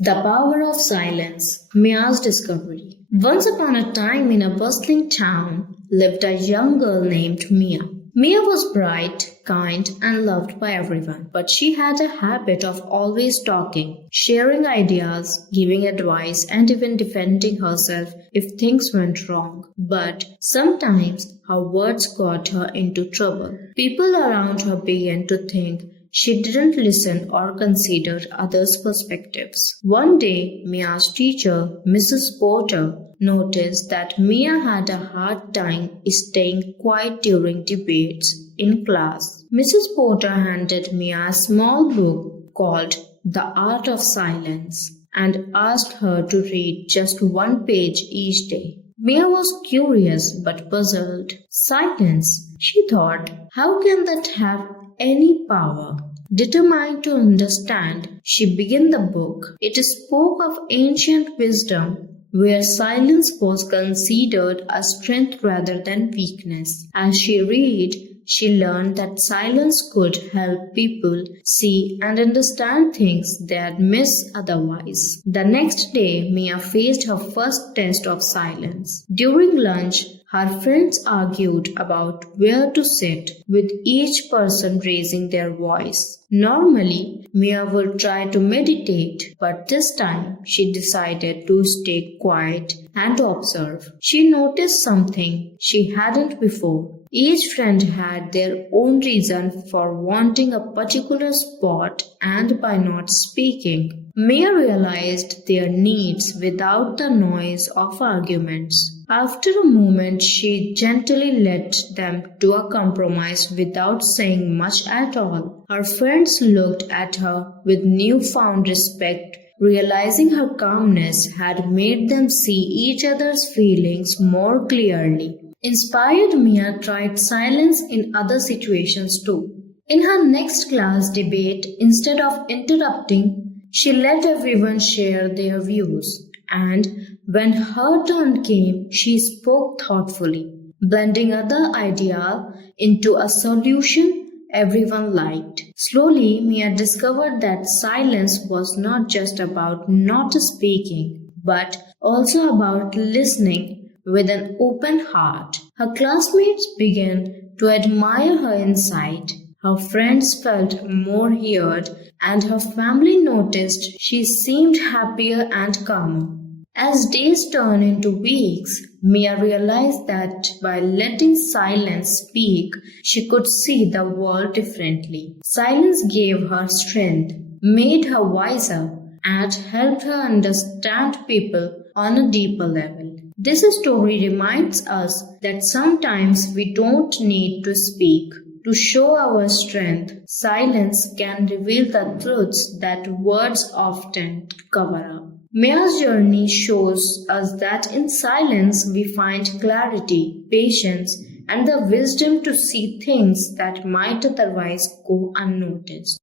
The Power of Silence, Mia's Discovery. Once upon a time in a bustling town lived a young girl named Mia. Mia was bright, kind, and loved by everyone, but she had a habit of always talking, sharing ideas, giving advice, and even defending herself if things went wrong. But sometimes her words got her into trouble. People around her began to think she didn't listen or consider others' perspectives. One day, Mia's teacher, Mrs. Porter, noticed that Mia had a hard time staying quiet during debates in class. Mrs. Porter handed Mia a small book called The Art of Silence and asked her to read just one page each day. Mia was curious but puzzled. Silence, she thought, how can that have any power? Determined to understand, she began the book. It spoke of ancient wisdom where silence was considered a strength rather than weakness. As she read, she learned that silence could help people see and understand things they'd miss otherwise. The next day, Mia faced her first test of silence. During lunch, her friends argued about where to sit, with each person raising their voice. Normally, Mia would try to meditate, but this time she decided to stay quiet and observe. She noticed something she hadn't before. Each friend had their own reason for wanting a particular spot, and by not speaking, Mia realized their needs without the noise of arguments. After a moment, she gently led them to a compromise without saying much at all. Her friends looked at her with newfound respect, realizing her calmness had made them see each other's feelings more clearly. Inspired, Mia tried silence in other situations too. In her next class debate, instead of interrupting, she let everyone share their views. And when her turn came, she spoke thoughtfully, blending other ideas into a solution everyone liked. Slowly, Mia discovered that silence was not just about not speaking, but also about listening with an open heart. Her classmates began to admire her insight. Her friends felt more heard, and her family noticed she seemed happier and calmer. As days turned into weeks, Mia realized that by letting silence speak, she could see the world differently. Silence gave her strength, made her wiser, and helped her understand people on a deeper level. This story reminds us that sometimes we don't need to speak to show our strength. Silence can reveal the truths that words often cover up. Mia's journey shows us that in silence we find clarity, patience, and the wisdom to see things that might otherwise go unnoticed.